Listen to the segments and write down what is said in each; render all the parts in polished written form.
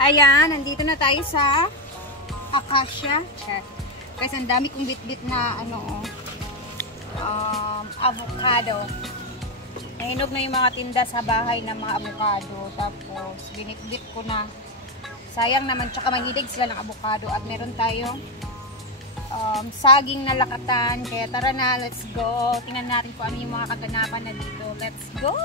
Ayan, nandito na tayo sa Acacia. Guys, ang dami kong bit-bit na avocado. Nahinog na yung mga tinda sa bahay ng mga avocado. Tapos, binit-bit ko na. Sayang naman, tsaka mahilig sila ng avocado. At meron tayong saging na lakatan. Kaya tara na, let's go. Tingnan natin kung ano yung mga kaganapan na dito. Let's go!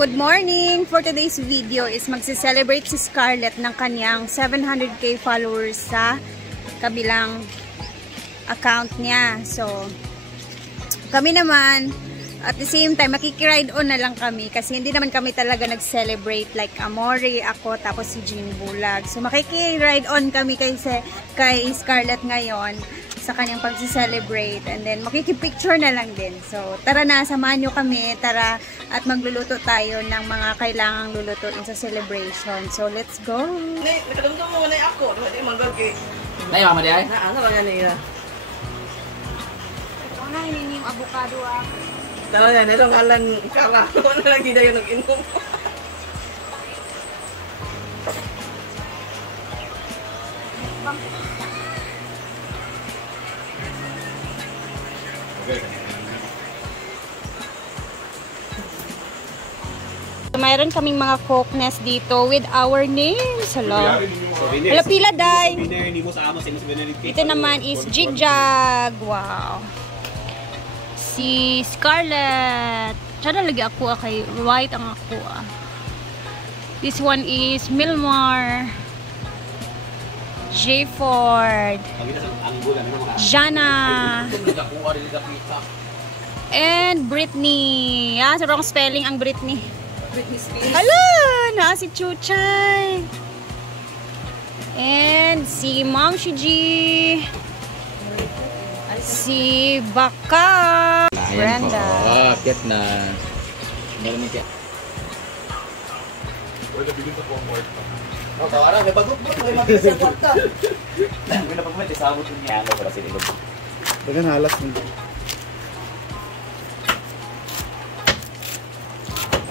Good morning! For today's video is magse-celebrate si Scarlett ng kanyang 700k followers sa kabilang account niya. So, kami naman, at the same time, makikiride on na lang kami kasi hindi naman kami talaga nag-celebrate like Amore, ako, tapos si Jean Bulag. So, makikiride on kami kay Scarlett ngayon sa kanyang pag-celebrate, and then makikipicture na lang din. So, tara na, samahan nyo kami, tara, at magluluto tayo ng mga kailangang lulutuin sa celebration. So, let's go! Nakadamdam mo na ako, hindi manggagi. Nay, mama di ay? Ano lang yan niya? Ito na, hinini yung avocado ah. Tara yan, ito nga lang kara. Ano lang hindi na yun nag-inom. Mayroon kaming mga coconut dito with our names. Hello. Hello, pila, day. Ito naman is Jigjag. Wow. Si Scarlett. Sana lagi ako kay white ang ako. This one is Milmar. J. Ford. Jana. And Britney. Sa wrong spelling ang Britney. Hala! Na si Chuchay. And si Mom Shiji. Si Baka. Brenda. Oh, kit na. Meron ni kit. Oh, tawaran, may pagkukbot, may mag-isa kwarta. Hindi na pagkulit, isabot yung niya. Ano para sinilog? Bagan halas nito.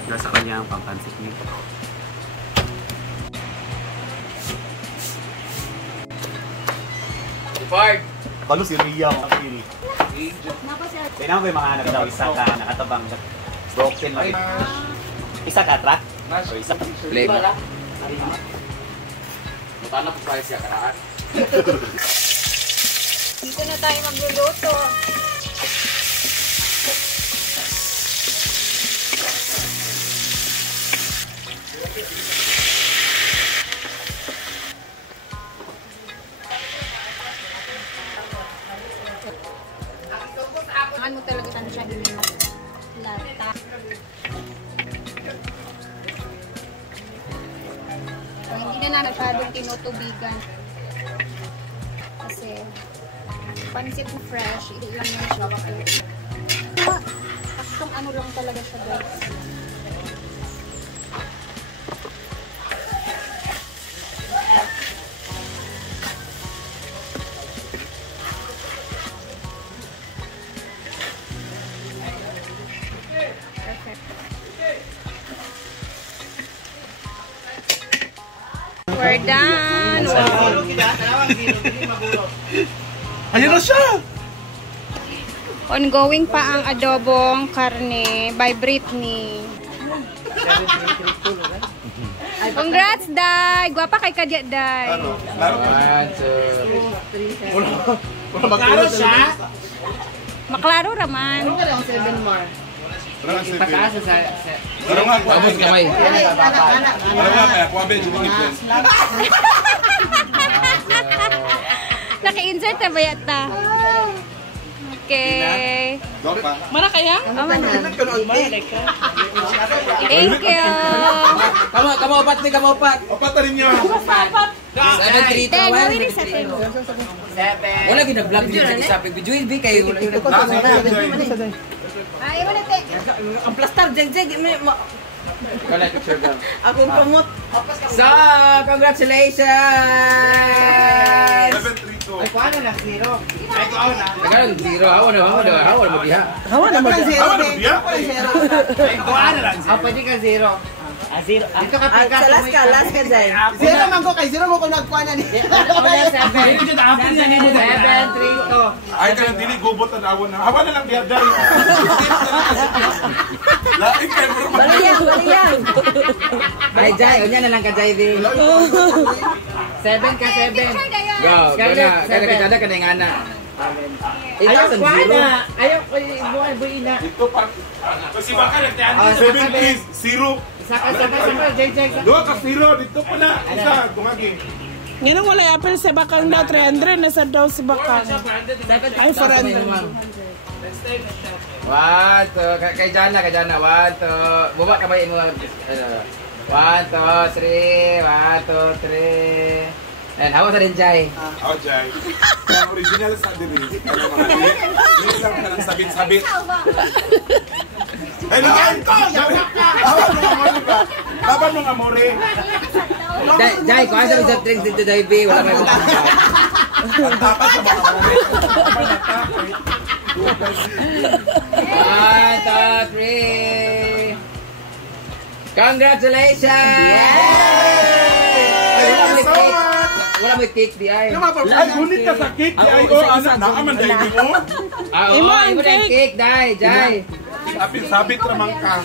Nasa kanya ang pampansit niya. Report! Balos yung Ria ang feel. Kaya naman yung mga anak daw, isa ka nakatabang broken. Isa ka track? O isa ka flame? Mutana po price ya karaan. Dito na tayo magluluto. Ano mo talaga ano siya lata. So, hindi na masyadong tinutubigan. Kasi pansit na fresh, ilang na siya. Taktong ano lang talaga siya, guys. We're done! Wow! Ayun na siya! Ongoing pa ang adobong karne by Britney. Congrats, Day! Gwapa kay Kadya, Day! Ano? Laro ka? Wala magtulog siya? Maklaro raman. Ano ka lang 7 more? Wala nga Pataas sabi. sa... Laro nga po. Tapos kamay. Laro nga kaya. Kuha ba yung influence? Naka-insert na ba yata? Okay. Go pa. Mara kaya? Thank you. Kamu opat nih, kamu opat. Opat na rin niya. Papat! Te, gawin ni sa table. Wala gina-vlog dito sa video B kayo. Ay, wala te. Ang plastar, jeg. Wala picture ba? Akong pamot. So, congratulations! 732. Ay, paano na? Zero. Nagalang zero. Hawa mo diha. Hawa na ba? Hawa na diya? Pwede ka zero. Zero. Dito ka pika. Last ka, Jay. Zero man ko kay zero mo ko nagkuha na ni. 7. 7, 3, 2. Ay ka lang dili gubot na awon na. Hawa na lang diya dai. Lain kay mo. Baliyan. Ay, Jai. Unya na lang ka, Jai. 7 ka, 7. Go. Kana ka na yung anak. Ayaw ko na. Ayaw ko buhay na. Ito pa. Kasi baka nagtiyan 7 is zero. Saka, Jai. Dua ka zero dito pa na. Isa tungagi. Ngayon wala apel sa bakang daw 300 nasa daw si bakang. Ay, 400. 1, 2. Kay Jana. 1, 2. Baba ka ba mo? 1, 2, 3. 1, 2, 3. And hawa sa rin, Jai. Oh, Jai. Ang original sa diri. Ano mga hindi lang ka nang sabit-sabit. Ay, naman ko! Laban mo nga, more. Jai, kung asa sa drinks dito, Jai B, wala kayo mga Ang tapat sa mga more. 1, 2, 3. Congratulations! Thank you so much! Wala mo cake di ay. Ay, gunit ka sa cake. Ay, anak, naaman dahil di mo. Imo na cake, Jai. Sabit ramang ka.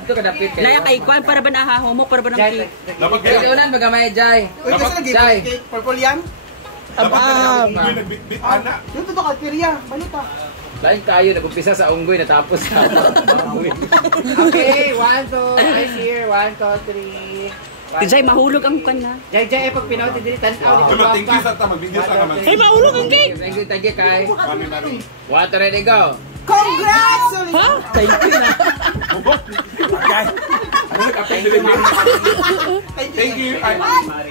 Ito ka dapit. Laya kay kwan para ba nahaho mo para ba ng cake? Dapat Ito unan magamay, Jai. Uy, kasi lagi Jai. cake purple yan. dapat na unggoy nagbitbit, anak. Yung totoo ka, Kirya, balita. Lain kayo, nag-umpisa sa unggoy, natapos na. Okay, 1, 2, eyes here, 1, 2, 3. Jay, mahulog ang kwan na. Jai, pag pinauti dito, tanaw dito. Thank you sa mag-video sa naman. Ay, mahulog ang cake! Thank you, Kai. Mami, mami. 1, 2, ready, go. Congrats! Ha? Thank you na. Thank you.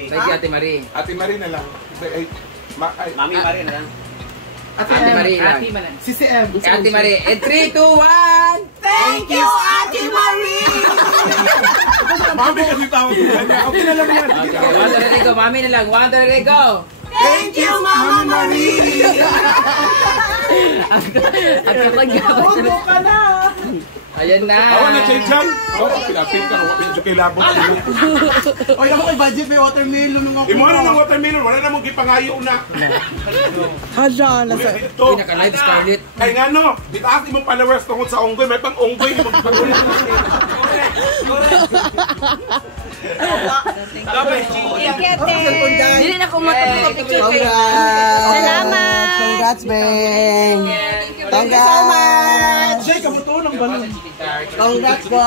Thank you, Ate Marie. Ate Marie na lang. Mami Marie na lang. Ate Marie lang. Si CM. Ate Marie. In 3, 2, 1. Thank you, Ate Marie! Mami kasi tawag ko kanya. Okay na lang yan. Okay, 1, 2, ready, go. Mami na lang. 1, 2, ready, go. Thank you, Mama Marie! Ang kapag-gabas. Huwag ka na! Ayan na. Awan na, Chay Chan. Pinapil ka. Medyo kay labot. Oy, naman ko'y budget may watermelon nung ako. Imo na ng watermelon. Wala na mong gipangayo na. Hala, nasa... Ito. Pinaka-live, Scarlett. Kaya nga no, itaas imong followers tungkol sa unggoy. May pang-unggoy. Imong pag-unggoy. Dili na kumatong picture kayo. Salamat! Congrats, Beng! Thank you so much! Jay, kamuto ng balon. Congrats po!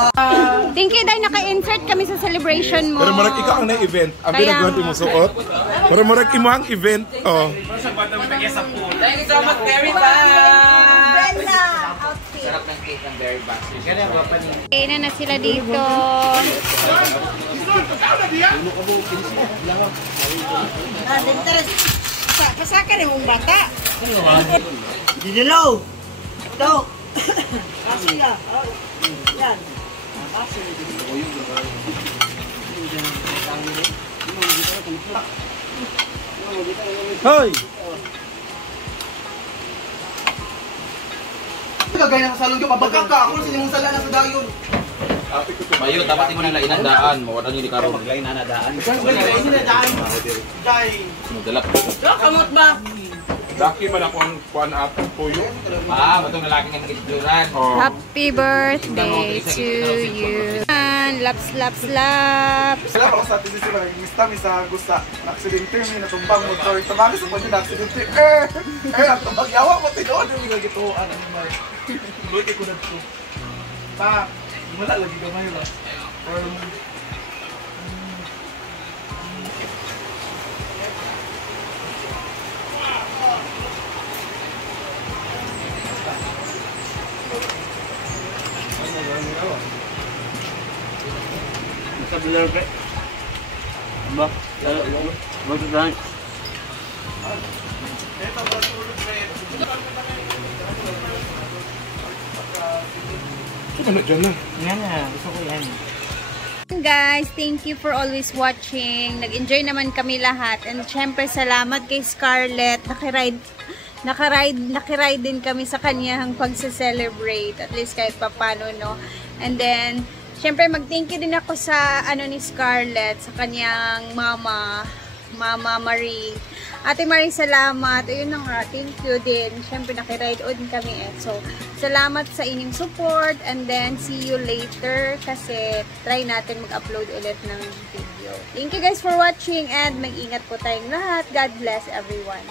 Thank you dahil naka-insert kami sa celebration mo. Pero marag ikaw ang na-event. Ang Kaya pinagawa mo suot. Pero marag imo ang event. Oh. Thank you so much, Berry Box. Sarap ng cake ng Berry Box. Kaya na sila dito. Kasaka rin mong bata. Didilaw! Ito! Kasi ka. Yan. Hoy! Kagaya na sa salong yung pabagkak ka! Ako na sinimong sala na sa dayon! Mayo, dapat mo nila inandaan. Mawala nyo di karo. Maglay na nadaan. Hindi na daan! Dahil! Magdalap. Kamot ba? Daki man ako ang kuan atong puyo. Matong lalaki ng kitjuran. Oh. Happy birthday to you. And laps, laps, laps. Wala ako sa atin si Marang Mista, sa gusta. Na-accidente, may natumbang motor. Tabangin sa pwede na-accidente. Ang tumbang yawa mo, tinoon yung mga gituan. Luti ko na ito. Pa, wala lagi gamay ba? Or... Sa blur Ano dyan na? Yan na, gusto ko yan. Guys, thank you for always watching. Nag-enjoy naman kami lahat. And syempre, salamat kay Scarlett. Nakiride din kami sa kanyang pagse-celebrate. At least kahit papano, no? And then, syempre, mag-thank you din ako sa, ni Scarlett, sa kanyang Mama Marie. Ate Marie, salamat. Ayun na nga, thank you din. Syempre, nakiride din kami So, salamat sa inyong support. And then, see you later. Kasi, try natin mag-upload ulit ng video. Thank you guys for watching. And mag-ingat po tayong lahat. God bless everyone.